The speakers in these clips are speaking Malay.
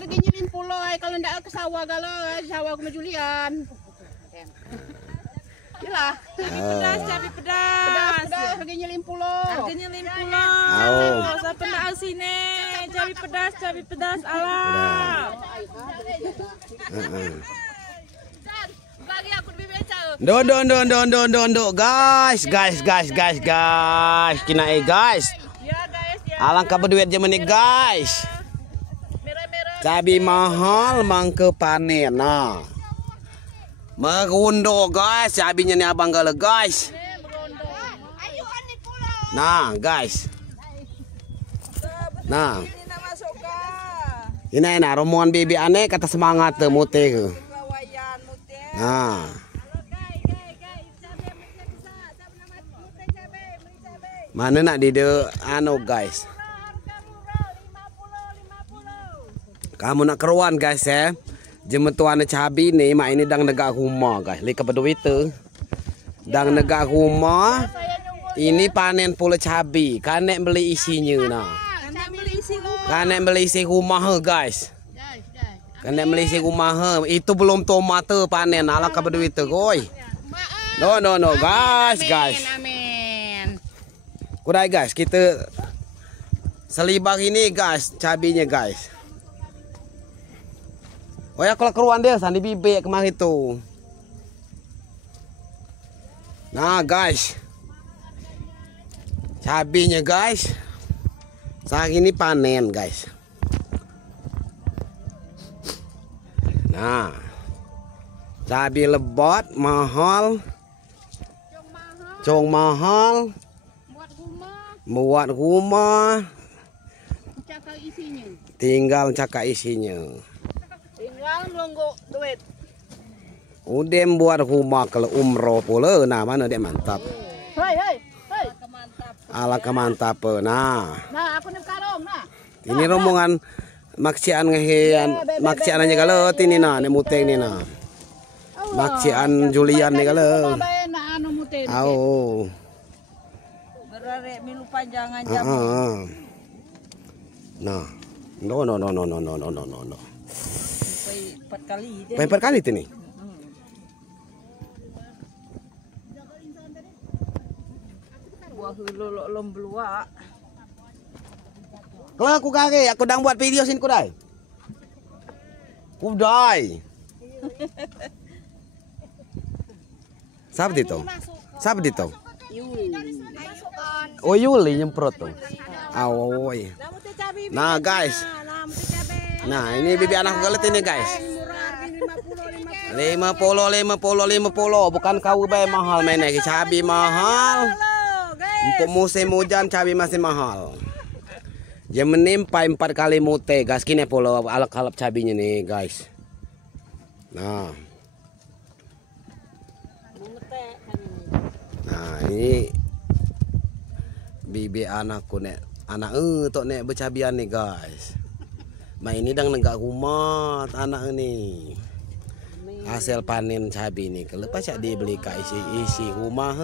harganya 50 kalau ndak ke sawah sawah ke Julian. Yalah. Cabai pedas. Harganya 50. Harganya 50. Siapa nak au sini? Cabai pedas alah. Bagi aku lebih beca. Ndok guys. Kina guys. Ya guys ya. Alangkah berduit zaman ini guys. Merah-merah. Cabai mahal mangke panen. Nah. Merundo guys, cabainya ni abang gala guys. Nah guys. Nah. Ini rombongan bibi aneh kata semangat mute ke. Nah. Mana nak di anu guys. Kamu nak keruan guys ya. Jemetuan cabai ni mak ini dang negak rumah guys. Lika berduit tu. Dang negak rumah. Ini panen pula cabai. Kanek beli isinya nah. Kanek beli isi rumah guys. Kanek beli isi rumah. Itu belum tomat panen. Alangkah berduit tu koi. No guys. Amin. Kudai guys kita selibak ini guys cabainya guys. Oh ya kalau keruan dia sandi bibik kemarin tu. Nah guys. Cabainya guys. Saat ini panen guys. Nah. Cabai lebat mahal. Cong mahal. Buat rumah. Cakap isinya. Tinggal cakap isinya. Tinggal nunggu duit. Udem buat rumah kalau umroh pula. Nah mana dia mantap. Hei. Ala kemantap. Nah. Nah, aku nih karung nah. Ini rombongan maksian ngehean. Maksian aja kalau ini nah, ni muteng ni nah. Maksian Julian ni kalau. Oh. Berarek milu panjangan jam. Nah. No. 4 kali dia. 4 kali tu ni. Wah lolok lombluak. Kalau aku kare, aku dah buat video sini kudai. Kudai. Siapa itu? Siapa itu? Oh Yuli nyemprot tuh. Awoy. Nah guys. Nah ini bibi anak galet ini guys. 50. Bukan kau bay mahal mainnya. Cabai mahal. Untuk musim hujan cabai masih mahal. Dia menimpa 4 kali mute gas kini polo alap cabainya nih guys. Nah. Nah ini bibi anakku nek anak tok nek bercabian nih guys. Main ini dang negak rumah anak ini. Hasil panen cabai nih. Kelepas cak dia beli ka isi rumah.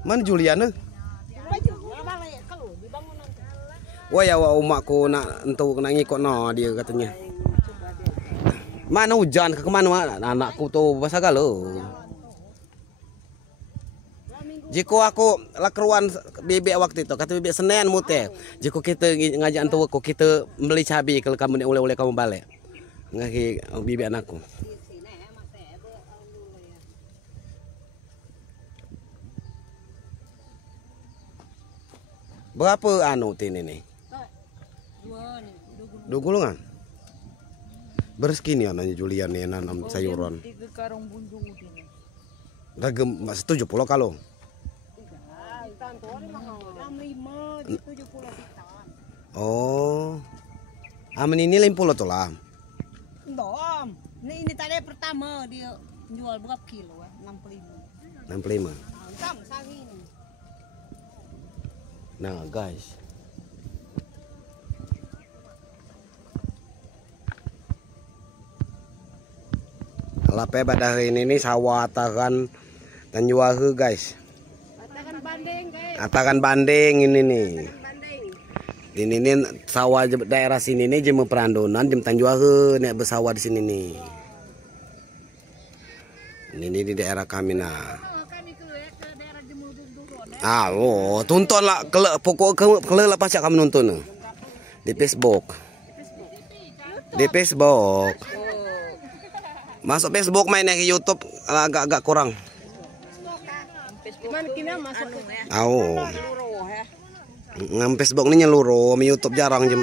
Mana Juliana? Wah ya umakku nak entuk nak ngikut no dia katanya. Mana hujan ke kemana anakku tuh bahasa galau. Jika aku lakeruan bebek waktu itu kata bebek Senin mute. Jika kita ngajak antu aku kita beli cabai kalau kamu oleh kamu balik. Ngaki bebek anakku. Berapa anu tin ini? 2 gulungan. Bereskini anaknya Julian nih nanam sayuran. 3 karung bunjung ini. Dagem 70 kalau. Oh. Amin ini 50 tuh lah. Belum. Ini tadi pertama dia jual berapa kilo? 65. 65. Sama ini. Nah, guys. Lape pada hari ini sawah atakan guys. Atakan banding guys. Atakan banding ini nih. Ini sawah daerah sini nih jem perandonan jem Tanjuahe nek bersawah di sini nih. Ini di daerah kami nah. Oh, tontonlah pokok kalau lah pasca kamu nonton di Facebook. Di Facebook. Masuk Facebook mainnya ke YouTube agak kurang. Oh. Ngam Facebook ini nyeluruh, YouTube jarang jem.